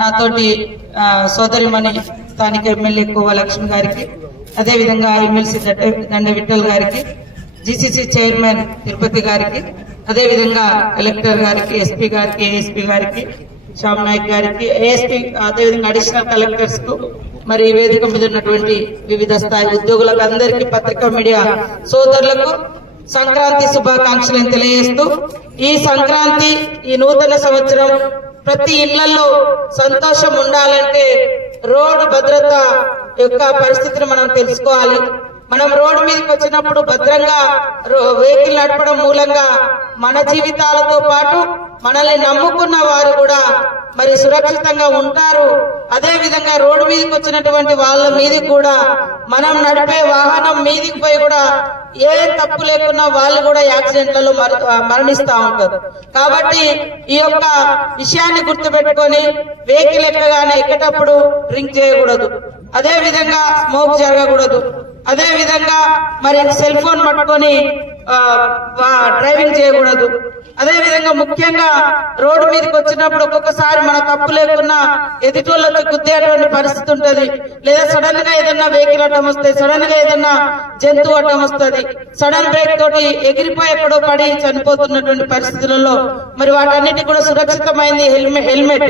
నాతోటి సోదరిమణి స్థానిక ఎమ్మెల్యే కోవ లక్ష్మి గారికి, అదేవిధంగా ఎమ్మెల్సీ దండ విఠల్ గారికి, జీసీసీ చైర్మన్ తిరుపతి గారికి, అదేవిధంగా కలెక్టర్ గారికి, ఎస్పీ గారికి, ఏఎస్పీ గారికి, శ్యామ్ నాయక్ గారికి, ఏఎస్పీ, అదేవిధంగా అడిషనల్ కలెక్టర్స్ కు, మరి వేదిక మీద ఉన్నటువంటి వివిధ స్థాయి ఉద్యోగులకు అందరికీ, పత్రికా మీడియా సోదరులకు సంక్రాంతి శుభాకాంక్షలను తెలియజేస్తూ, ఈ సంక్రాంతి, ఈ నూతన సంవత్సరం ప్రతి ఇళ్లలో సంతోషం ఉండాలంటే రోడ్డు భద్రత యొక్క పరిస్థితిని మనం తెలుసుకోవాలి. మనం రోడ్డు మీదకి వచ్చినప్పుడు భద్రంగా వెహికల్ నడపడం మూలంగా మన జీవితాలతో పాటు మనల్ని నమ్ముకున్న వారు కూడా మరి సురక్షితంగా ఉంటారు. అదే విధంగా రోడ్డు మీదకి వచ్చినటువంటి వాళ్ళ మీదకి కూడా మనం నడిపే వాహనం మీదకి పోయి కూడా ఏ తప్పు లేకున్నా వాళ్ళు కూడా యాక్సిడెంట్లలో మరణిస్తా ఉంటారు. కాబట్టి ఈ యొక్క విషయాన్ని గుర్తుపెట్టుకొని వెహికల్ ఎక్కేటప్పుడు డ్రింక్ చేయకూడదు, అదే విధంగా స్మోక్ జరగకూడదు, అదే విధంగా మరి సెల్ ఫోన్ పట్టుకొని డ్రైవింగ్ చేయకూడదు. అదే విధంగా ముఖ్యంగా రోడ్డు మీదకి వచ్చినప్పుడు ఒక్కొక్కసారి మన తప్పు లేకున్నా ఎదుటోళ్ళకి గుద్దేటువంటి పరిస్థితి ఉంటది, లేదా సడన్ గా ఏదన్నా వెహికల్ అడ్డం వస్తే, సడన్ గా ఏదన్నా జంతువు అడ్డం వస్తుంది, సడన్ బ్రేక్ తోటి ఎగిరిపోయి ఎక్కడో పడి చనిపోతున్నటువంటి పరిస్థితులలో మరి వాటన్నిటి కూడా సురక్షితమైంది హెల్మెట్.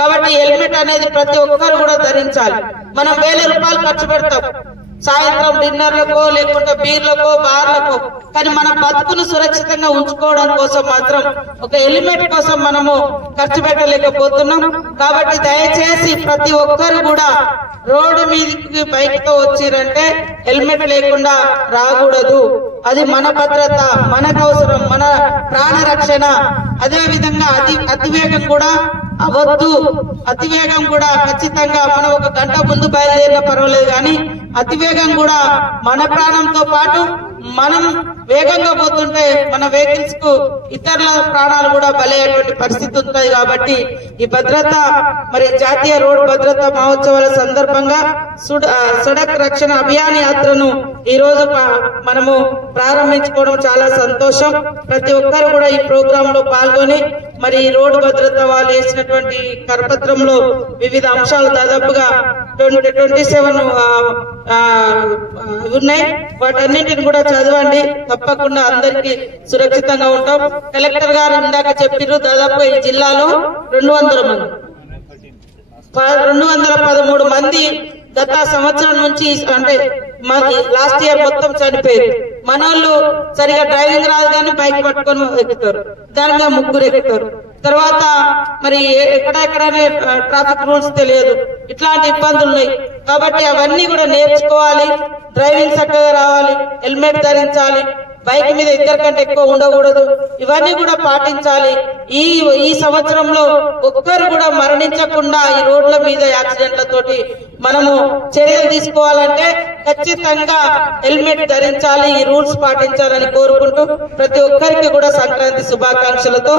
కాబట్టి హెల్మెట్ అనేది ప్రతి ఒక్కరు కూడా ధరించాలి. మనం 1000 రూపాయలు ఖర్చు పెడతాం సాయంత్రం డిన్నర్లకో, లేకుంటే బీర్లకో, బార్లకో, కానీ మన బతుకును సురక్షితంగా ఉంచుకోవడం కోసం మాత్రం ఒక హెల్మెట్ కోసం మనము ఖర్చు పెట్టలేకపోతున్నాం. కాబట్టి దయచేసి ప్రతి ఒక్కరు కూడా రోడ్డు మీదకి బైక్ తో వచ్చిరంటే హెల్మెట్ లేకుండా రాకూడదు. అది మన భద్రత, మనకు అవసరం, మన ప్రాణ రక్షణ. అదే విధంగా అతివేగం కూడా అవద్దు. అతివేగం కూడా ఖచ్చితంగా మనం 1 గంట ముందు బయలుదేరినా పర్వాలేదు, కానీ అతివేగం కూడా మన ప్రాణంతో పాటు మనం వేగంగా పోతుంటే మన వెహికల్స్ కు ఇతరుల ప్రాణాలు కూడా బలయ్యేటువంటి పరిస్థితి ఉంటుంది. కాబట్టి ఈ భద్రత మరి జాతీయ రోడ్డు భద్రతా మహోత్సవాల సందర్భంగా సడక్ రక్షణ అభియాన్ యాత్రను ఈ రోజు మనము ప్రారంభించుకోవడం చాలా సంతోషం. ప్రతి ఒక్కరు కూడా ఈ ప్రోగ్రామ్ లో పాల్గొని మరి ఈ రోడ్డు భద్రత వాళ్ళు వేసినటువంటి కరపత్రంలో వివిధ అంశాలు దాదాపుగా 27 ఉన్నాయి. వాటన్నింటిని కూడా చదవండి, తప్పకుండా అందరికీ సురక్షితంగా ఉంటాం. కలెక్టర్ గారు ఇందాక చెప్పారు, దాదాపు ఈ జిల్లాలో 213 మంది గత సంవత్సరం నుంచి, అంటే లాస్ట్ ఇయర్ మొత్తం చనిపోయారు. మనోళ్ళు సరిగా డ్రైవింగ్ రాదు కానీ బైక్ పట్టుకొని ఎక్కుతారు, దాని మీద 3 ఎక్కుతారు. తర్వాత మరి ఎక్కడెక్కడనే ట్రాఫిక్ రూల్స్ తెలియదు, ఇట్లాంటి ఇబ్బందులు ఉన్నాయి. కాబట్టి అవన్నీ కూడా నేర్చుకోవాలి, డ్రైవింగ్ చక్కగా రావాలి, హెల్మెట్ ధరించాలి, బైక్ మీద 2 కంటే ఎక్కువ ఉండకూడదు, ఇవన్నీ కూడా పాటించాలి. ఈ సంవత్సరంలో ఒక్కరు కూడా మరణించకుండా ఈ రోడ్ల మీద యాక్సిడెంట్లతోటి మనము చర్యలు తీసుకోవాలంటే ఖచ్చితంగా హెల్మెట్ ధరించాలి, ఈ రూల్స్ పాటించాలని కోరుకుంటూ ప్రతి ఒక్కరికి కూడా సంక్రాంతి శుభాకాంక్షలతో